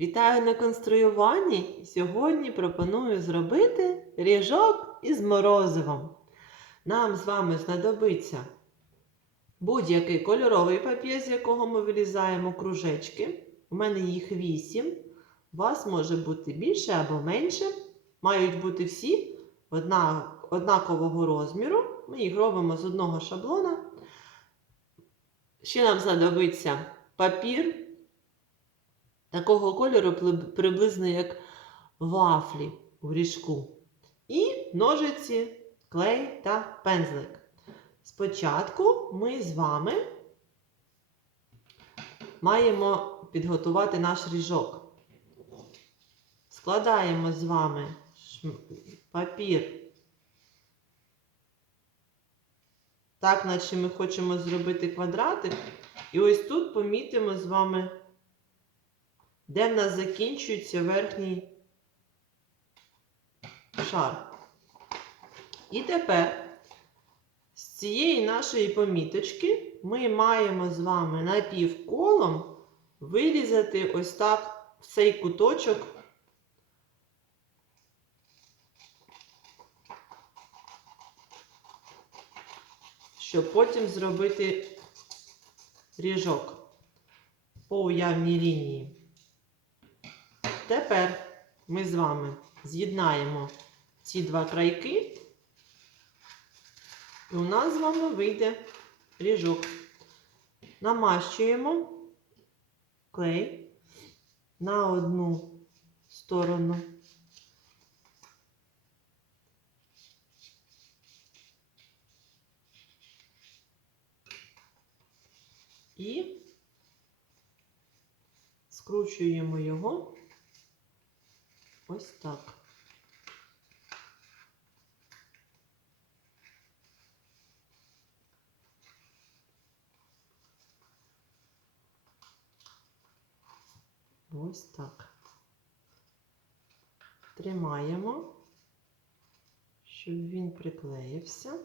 Вітаю на конструюванні. Сьогодні пропоную зробити ріжок із морозивом. Нам з вами знадобиться будь-який кольоровий папір, з якого ми вирізаємо кружечки. У мене їх 8. У вас може бути більше або менше. Мають бути всі одна, однакового розміру. Ми їх робимо з одного шаблона. Ще нам знадобиться папір такого кольору приблизно як вафлі у ріжку. І ножиці, клей та пензлик. Спочатку ми з вами маємо підготувати наш ріжок. Складаємо з вами папір. Так, наче ми хочемо зробити квадратик. І ось тут помітимо з вами де в нас закінчується верхній шар. І тепер з цієї нашої поміточки ми маємо з вами напівколом вирізати ось так в цей куточок. Щоб потім зробити ріжок по уявній лінії. Тепер ми з вами з'єднаємо ці два крайки, і у нас з вами вийде ріжок. Намащуємо клей на одну сторону. І скручуємо його Ось так. Ось так. Тримаємо, щоб він приклеївся.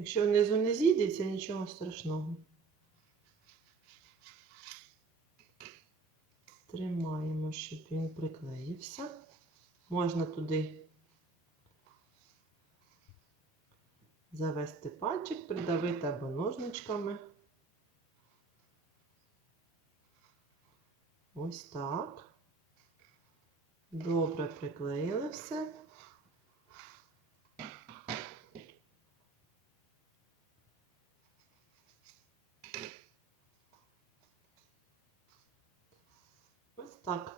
Якщо внизу не зійдеться, нічого страшного. Тримаємо, щоб він приклеївся. Можна туди завести пальчик, придавити або ножничками. Ось так. Добре приклеїли все. Ось так.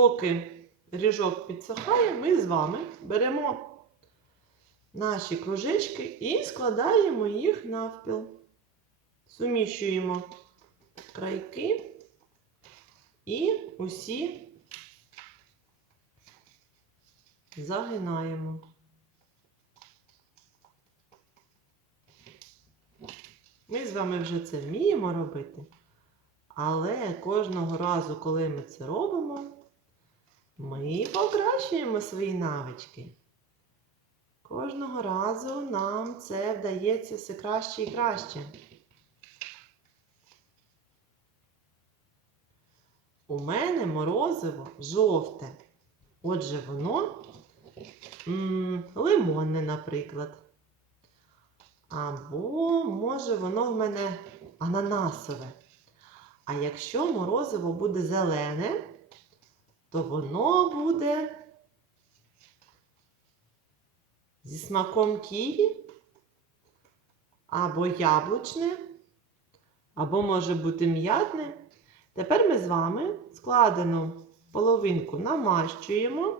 Поки ріжок підсохає, ми з вами беремо наші кружечки і складаємо їх навпіл. Суміщуємо крайки і усі загинаємо. Ми з вами вже це вміємо робити. Але кожного разу, коли ми це робимо, ми покращуємо свої навички. Кожного разу нам це вдається все краще і краще. У мене морозиво жовте. Отже, воно м, лимонне, наприклад. Або, може, воно в мене ананасове. А якщо морозиво буде зелене, то воно буде зі смаком ківі, або яблучне, або може бути м'ятне. Тепер ми з вами складену половинку намащуємо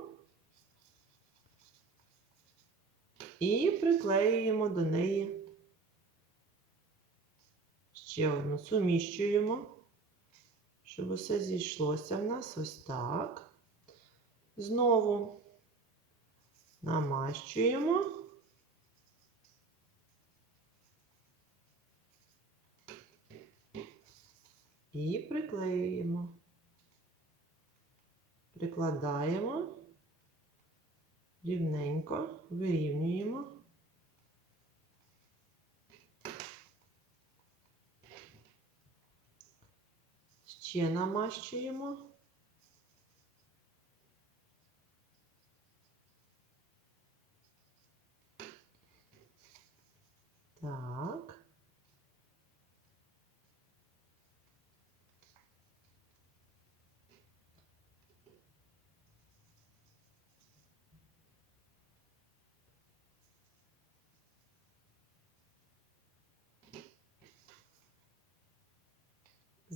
і приклеюємо до неї ще одну суміщуємо щоб усе зійшлося в нас ось так. Знову намащуємо. І приклеюємо. Прикладаємо рівненько, вирівнюємо. Ще намащуємо. Так.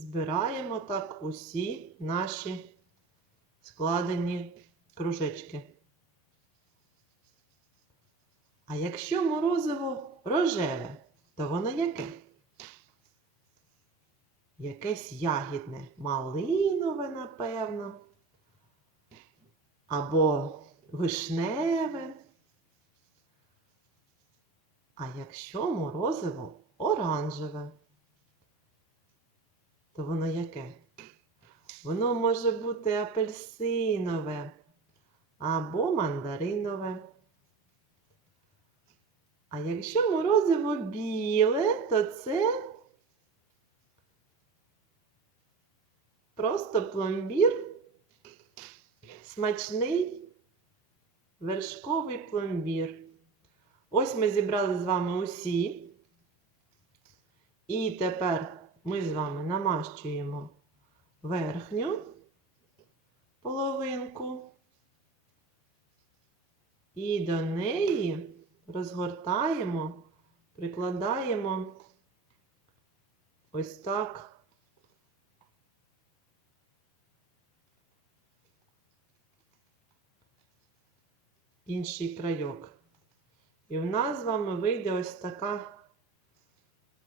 Збираємо так усі наші складені кружечки. А якщо морозиво рожеве, то воно яке? Якесь ягідне, малинове, напевно. Або вишневе. А якщо морозиво оранжеве, то воно яке? Воно може бути апельсинове або мандаринове. А якщо морозиво біле, то це просто пломбір, смачний вершковий пломбір. Ось ми зібрали з вами усі. І тепер ми з вами намащуємо верхню половинку. І до неї розгортаємо, прикладаємо ось так. Інший крайок. І в нас з вами вийде ось така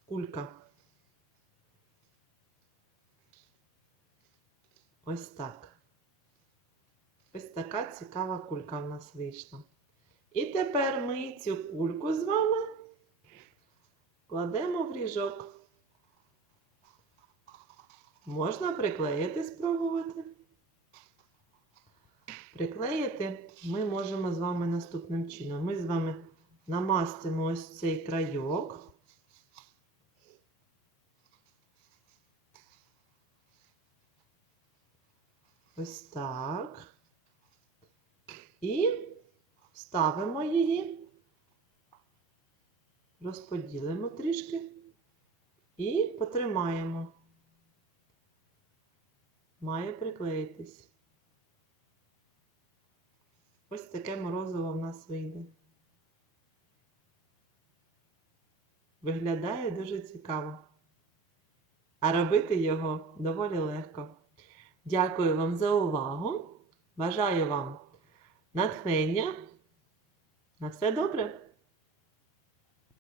кулька. Ось так. Ось така цікава кулька в нас вийшла. І тепер ми цю кульку з вами кладемо в ріжок. Можна приклеїти, спробувати. Приклеїти ми можемо з вами наступним чином. Ми з вами намастимо ось цей крайок. Ось так. І ставимо її, розподілимо трішки і потримаємо. Має приклеїтись. Ось таке морозиво в нас вийде. Виглядає дуже цікаво. А робити його доволі легко. Дякую вам за увагу. Бажаю вам натхнення. На все добре!